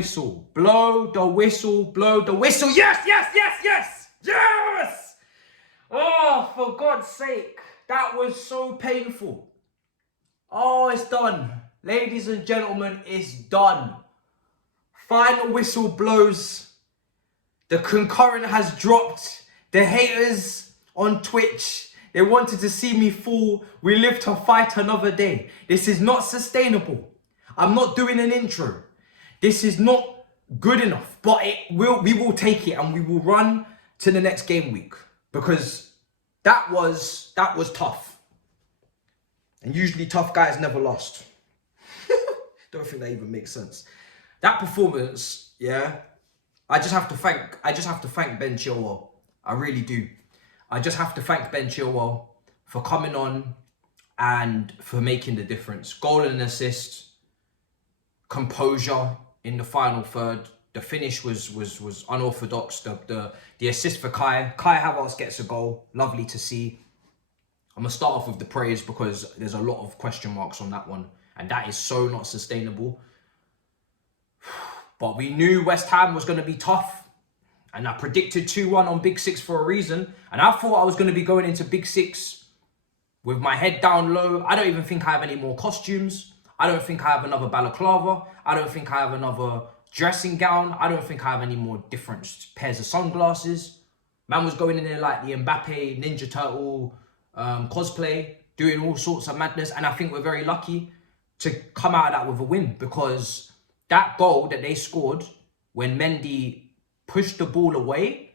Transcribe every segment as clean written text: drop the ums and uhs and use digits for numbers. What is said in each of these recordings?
whistle. Blow the whistle. Blow the whistle. Yes, yes, yes, yes. Yes. Oh, for God's sake. That was so painful. Oh, it's done. Ladies and gentlemen, it's done. Final whistle blows. The concurrent has dropped. The haters on Twitch, they wanted to see me fall. We live to fight another day. This is not sustainable. I'm not doing an intro. This is not good enough, but we will take it and we will run to the next game week because that was tough. And usually tough guys never lost. Don't think that even makes sense. That performance, yeah. I just have to thank Ben Chilwell. I really do. I just have to thank Ben Chilwell for coming on and for making the difference. Goal and assist, composure in the final third. The finish was unorthodox. The assist for Kai Havertz gets a goal. Lovely to see. I'm gonna start off with the praise because there's a lot of question marks on that one, and that is so not sustainable. But we knew West Ham was going to be tough. And I predicted 2-1 on Big Six for a reason. And I thought I was going to be going into Big Six with my head down low. I don't even think I have any more costumes. I don't think I have another balaclava. I don't think I have another dressing gown. I don't think I have any more different pairs of sunglasses. Man was going in there like the Mbappe Ninja Turtle cosplay, doing all sorts of madness. And I think we're very lucky to come out of that with a win because that goal that they scored when Mendy pushed the ball away,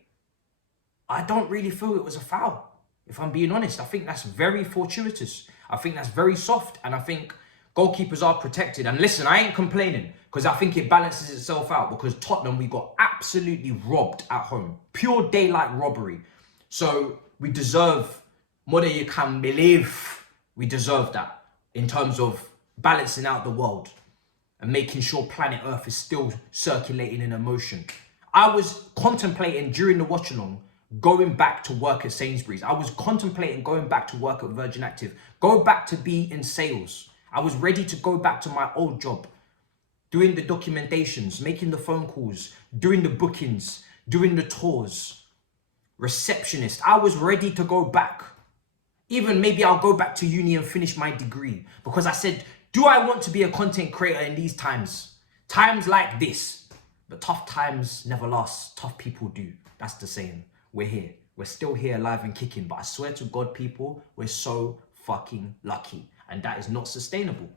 I don't really feel it was a foul. If I'm being honest, I think that's very fortuitous. I think that's very soft. And I think goalkeepers are protected. And listen, I ain't complaining because I think it balances itself out because Tottenham, we got absolutely robbed at home. Pure daylight robbery. So we deserve more than you can believe. We deserve that in terms of balancing out the world and making sure planet Earth is still circulating in emotion. I was contemplating during the watch-along going back to work at Sainsbury's. I was contemplating going back to work at Virgin Active, go back to be in sales. I was ready to go back to my old job, doing the documentations, making the phone calls, doing the bookings, doing the tours, receptionist. I was ready to go back. Even maybe I'll go back to uni and finish my degree because I said, do I want to be a content creator in these times? Times like this. But tough times never last. Tough people do. That's the saying. We're here. We're still here alive and kicking. But I swear to God, people, we're so fucking lucky. And that is not sustainable.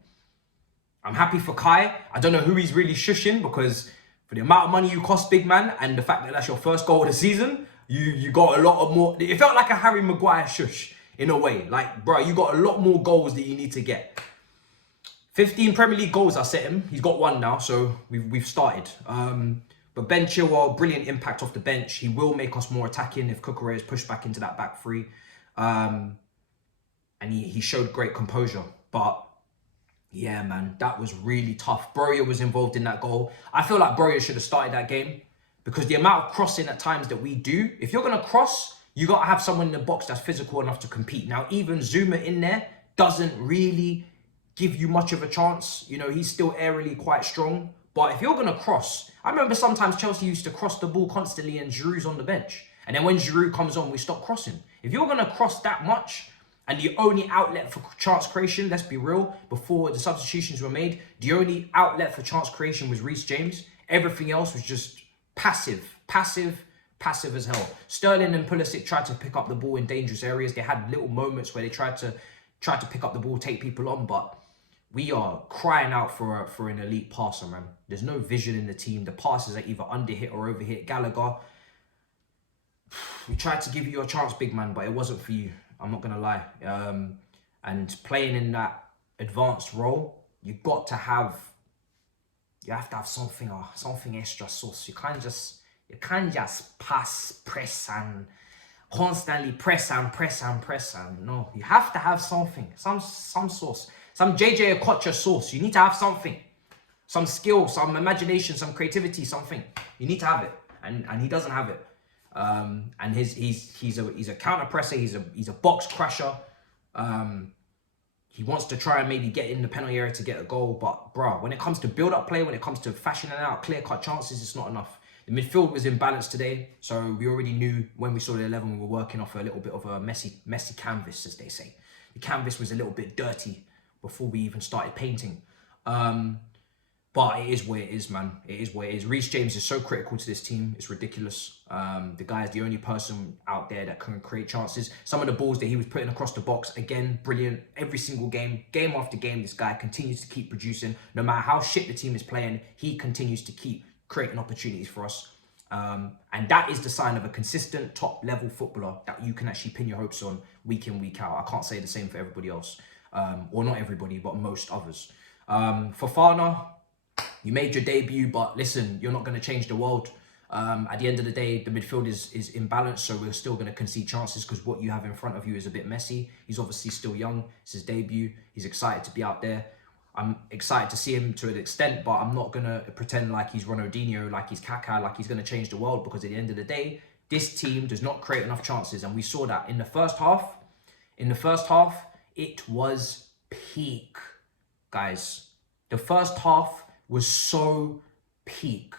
I'm happy for Kai. I don't know who he's really shushing because for the amount of money you cost, big man, and the fact that that's your first goal of the season, you got a lot of more. It felt like a Harry Maguire shush in a way. Like, bro, you got a lot more goals that you need to get. 15 Premier League goals I set him. He's got one now, so we've started. But Ben Chilwell, brilliant impact off the bench. He will make us more attacking if Cucurella is pushed back into that back three. And he showed great composure. But yeah, man, that was really tough. Broja was involved in that goal. I feel like Broja should have started that game because the amount of crossing at times that we do, if you're going to cross, you got to have someone in the box that's physical enough to compete. Now, even Zuma in there doesn't really give you much of a chance. You know, he's still aerially quite strong. But if you're going to cross, I remember sometimes Chelsea used to cross the ball constantly and Giroud's on the bench. And then when Giroud comes on, we stop crossing. If you're going to cross that much and the only outlet for chance creation, let's be real, before the substitutions were made, the only outlet for chance creation was Reece James. Everything else was just passive as hell. Sterling and Pulisic tried to pick up the ball in dangerous areas. They had little moments where they tried to pick up the ball, take people on, but we are crying out for an elite passer, man. There's no vision in the team. The passes are either underhit or overhit. Gallagher, we tried to give you a chance, big man, but it wasn't for you. I'm not going to lie. And playing in that advanced role, you have to have something extra sauce. You can't just press and constantly press and no, you have to have something, some sauce, some JJ Okocha sauce. You need to have something, some skill, some imagination, some creativity, something. You need to have it, and he doesn't have it. And he's a counter presser. He's a box crusher. He wants to try and maybe get in the penalty area to get a goal. But, bro, when it comes to build-up play, when it comes to fashioning out clear-cut chances, it's not enough. The midfield was imbalanced today, so we already knew when we saw the 11 we were working off a little bit of a messy canvas, as they say. The canvas was a little bit dirty before we even started painting. But it is what it is, man. It is what it is. Reece James is so critical to this team. It's ridiculous. The guy is the only person out there that can create chances. Some of the balls that he was putting across the box, again, brilliant. Every single game after game, this guy continues to keep producing. No matter how shit the team is playing, he continues to keep creating opportunities for us. And that is the sign of a consistent top-level footballer that you can actually pin your hopes on week in, week out. I can't say the same for everybody else. Or not everybody, but most others. Fofana, you made your debut, but listen, you're not going to change the world. At the end of the day, the midfield is imbalanced, so we're still going to concede chances because what you have in front of you is a bit messy. He's obviously still young. It's his debut. He's excited to be out there. I'm excited to see him to an extent, but I'm not going to pretend like he's Ronaldinho, like he's Kaká, like he's going to change the world, because at the end of the day, this team does not create enough chances, and we saw that in the first half. In the first half, it was peak, guys. The first half was so peak.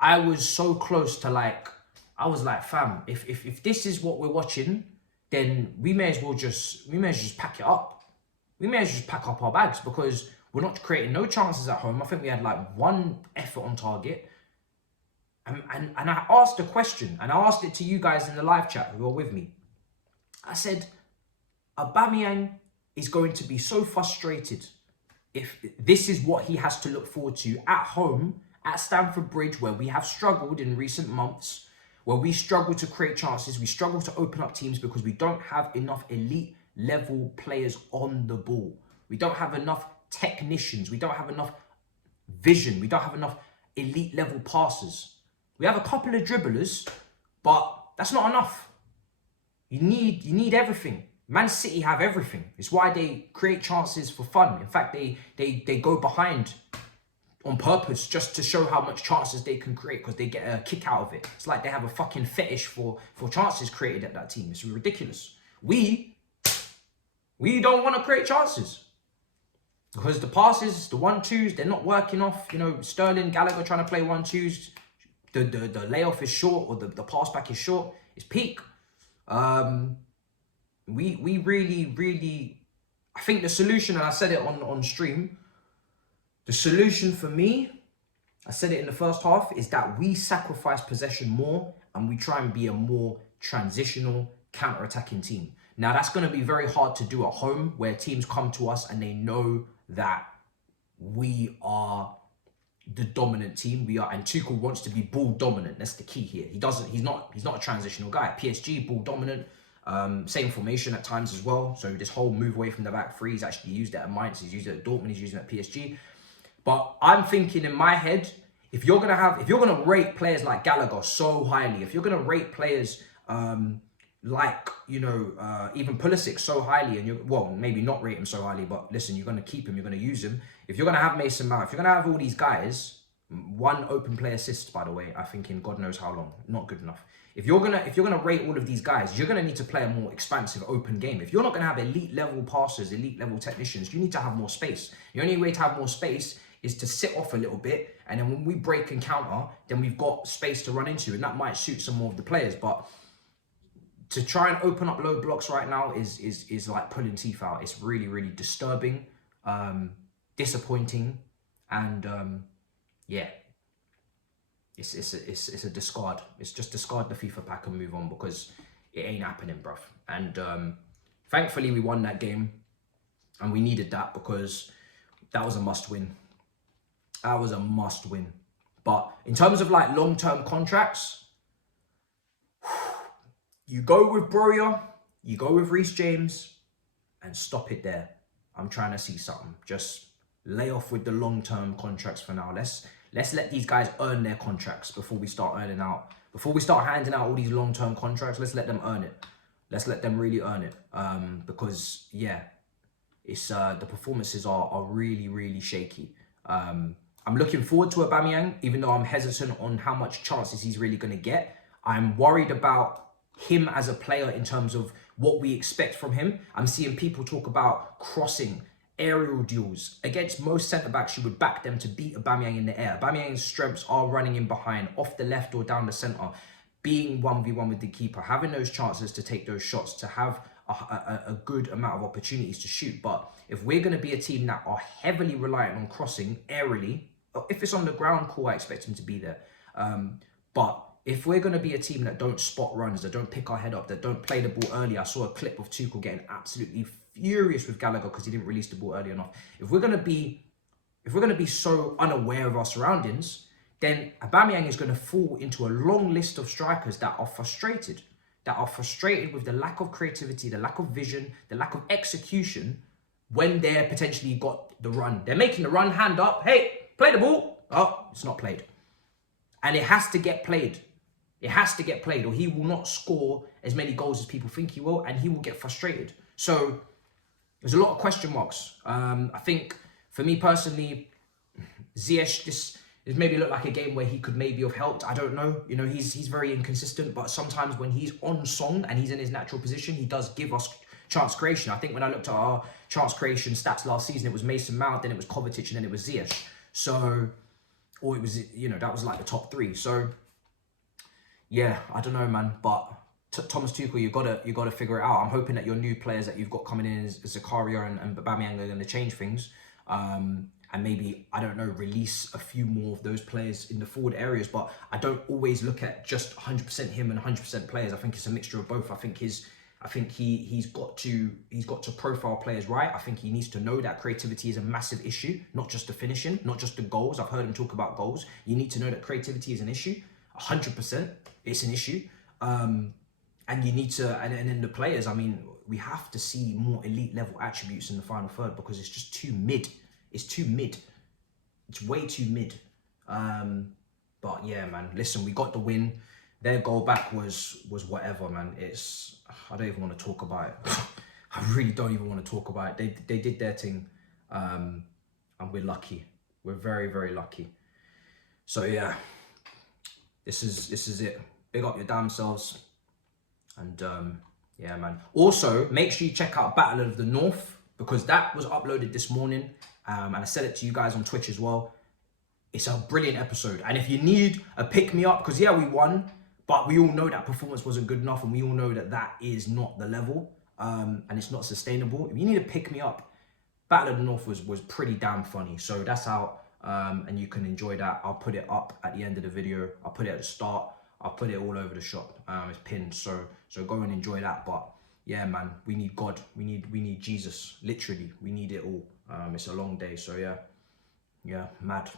I was so close to I was like, fam, if this is what we're watching, then we may as well just pack it up. We may as well just pack up our bags, because we're not creating no chances at home. I think we had one effort on target. And I asked a question, and I asked it to you guys in the live chat who are with me. I said, Aubameyang is going to be so frustrated if this is what he has to look forward to at home at Stamford Bridge, where we have struggled in recent months, where we struggle to create chances, we struggle to open up teams because we don't have enough elite level players on the ball. We don't have enough technicians. We don't have enough vision. We don't have enough elite level passers. We have a couple of dribblers, but that's not enough. You need everything. Man City have everything. It's why they create chances for fun. In fact, they go behind on purpose just to show how much chances they can create, because they get a kick out of it. It's like they have a fucking fetish for chances created at that team. It's ridiculous. We don't want to create chances because the passes, the 1-2s, they're not working off. You know, Sterling, Gallagher trying to play 1-2s. The layoff is short, or the pass back is short. It's peak. We really, I think the solution, and I said it on stream, the solution for me, I said it in the first half, is that we sacrifice possession more and we try and be a more transitional, counter-attacking team. Now, that's going to be very hard to do at home, where teams come to us and they know that we are the dominant team. And Tuchel wants to be ball dominant. That's the key here. He's not a transitional guy. PSG, ball dominant. Same formation at times as well. So this whole move away from the back three, he's actually used it at Mainz, he's used it at Dortmund, he's using it at PSG. But I'm thinking in my head, if you're gonna rate players like Gallagher so highly, if you're gonna rate players even Pulisic so highly, and maybe not rate him so highly, but listen, you're gonna keep him, you're gonna use him. If you're gonna have Mason Mount, if you're gonna have all these guys, one open play assist, by the way, I think in God knows how long, not good enough. If you're gonna rate all of these guys, you're gonna need to play a more expansive open game. If you're not gonna have elite level passers, elite level technicians, you need to have more space. The only way to have more space is to sit off a little bit, and then when we break and counter, then we've got space to run into, and that might suit some more of the players. But to try and open up low blocks right now is like pulling teeth out. It's really disturbing, disappointing, and yeah. It's a discard. It's just discard the FIFA pack and move on, because it ain't happening, bruv. And thankfully we won that game, and we needed that, because that was a must win. That was a must win. But in terms of long-term contracts, you go with Broja, you go with Reece James, and stop it there. I'm trying to see something. Just lay off with the long-term contracts for now. Let's let these guys earn their contracts before we start handing out all these long-term contracts. Let's let them earn it. Let's let them really earn it. Because yeah, it's the performances are really shaky. I'm looking forward to Aubameyang, even though I'm hesitant on how much chances he's really going to get. I'm worried about him as a player in terms of what we expect from him. I'm seeing people talk about crossing, aerial duels. Against most centre-backs, you would back them to beat Aubameyang in the air. Aubameyang's strengths are running in behind, off the left or down the centre, being 1v1 with the keeper, having those chances to take those shots, to have a good amount of opportunities to shoot. But if we're going to be a team that are heavily reliant on crossing aerially, if it's on the ground, cool, I expect him to be there. But if we're going to be a team that don't spot runs, that don't pick our head up, that don't play the ball early, I saw a clip of Tuchel getting absolutely furious with Gallagher because he didn't release the ball early enough. If we're going to be so unaware of our surroundings, then Aubameyang is going to fall into a long list of strikers that are frustrated with the lack of creativity, the lack of vision, the lack of execution when they're potentially got the run. They're making the run, hand up, hey, play the ball. Oh, it's not played. And it has to get played. It has to get played, or he will not score as many goals as people think he will, and he will get frustrated. So there's a lot of question marks. I think for me personally, Ziyech, this maybe looked like a game where he could maybe have helped. I don't know. You know, he's very inconsistent, but sometimes when he's on song and he's in his natural position, he does give us chance creation. I think when I looked at our chance creation stats last season, it was Mason Mount, then it was Kovacic, and then it was Ziyech. So, or it was, you know, that was like the top three. So, yeah, I don't know, man. But Thomas Tuchel, you gotta figure it out. I'm hoping that your new players that you've got coming in, Zakaria and Aubameyang, are going to change things. And maybe, I don't know, release a few more of those players in the forward areas. But I don't always look at just 100% him and 100% players. I think it's a mixture of both. I think he's got to profile players right. I think he needs to know that creativity is a massive issue, not just the finishing, not just the goals. I've heard him talk about goals. You need to know that creativity is an issue. 100%, it's an issue. And you need to, and then the players, I mean, we have to see more elite level attributes in the final third because it's just too mid. It's too mid. It's way too mid. But yeah, man, listen, we got the win. Their goal back was whatever, man. I don't even want to talk about it. I really don't even want to talk about it. They did their thing, and we're lucky. We're very, very lucky. So yeah, this is it. Big up your damn selves. And yeah, man. Also, make sure you check out Battle of the North because that was uploaded this morning. And I said it to you guys on Twitch as well. It's a brilliant episode. And if you need a pick-me-up, because yeah, we won, but we all know that performance wasn't good enough, and we all know that that is not the level, and it's not sustainable. If you need a pick-me-up, Battle of the North was pretty damn funny. So that's out, and you can enjoy that. I'll put it up at the end of the video. I'll put it at the start. I'll put it all over the shop. It's pinned, so go and enjoy that. But yeah, man, we need God. We need Jesus. Literally, we need it all. It's a long day, so yeah, mad.